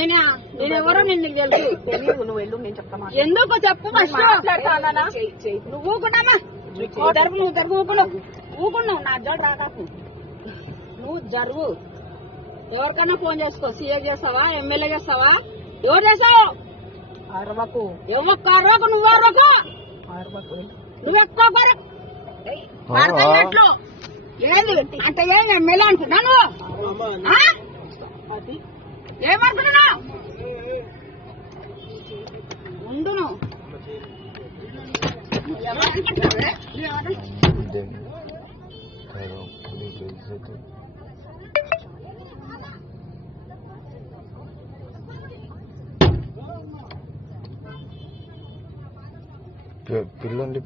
నేనెవరో నీకు తెలుసు. నువ్వు వెళ్ళు, నేను చెప్తాను. ఎందుకు చెప్పు మాట్లాడతానా? నువ్వు ఊకున్నామా నువ్వు జరుగు ఊకున్నావు నా జోడు రాకాకు. నువ్వు జరుగు. ఎవరికన్నా ఫోన్ చేసుకో. సీఏ చేస్తావా, ఎమ్మెల్యే చేస్తావా, ఎవరు చేస్తావు? అరవకు, ఎవరు నువ్వు అరవకు, నువ్వు ఎక్కువ మాట్లాడినట్లు ఏంది అంటే ఏంది ఎమ్మెల్యే అంటున్నాను. ఏమనుకుంటున్నావు? ఉండు నువ్వు పిల్లండి